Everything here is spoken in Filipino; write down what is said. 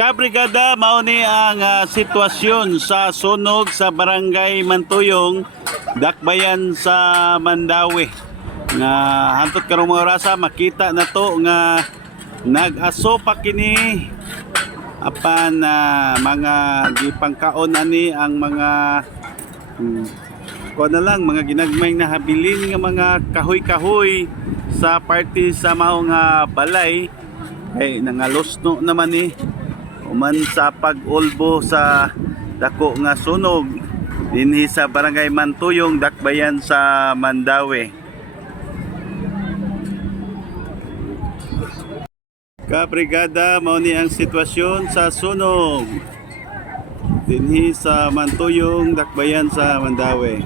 Kabrigada, mao ni ang sitwasyon sa sunog sa barangay Mantuyong, Dakbayan sa Mandaue. Nga hantot karong mga orasa makita na to nga nag-aso pa kini apan mga gipangkaon ani ang mga na lang mga ginagmay na habilin nga mga kahoy-kahoy sa parte sa mao nga balay ay nangalosno naman ni uman sa pag-ulbo sa dako nga sunog dinhi sa barangay Mantuyong, Dakbayan sa Mandaue. Kabrigada, mao ni ang sitwasyon sa sunog dinhi sa Mantuyong, Dakbayan sa Mandaue.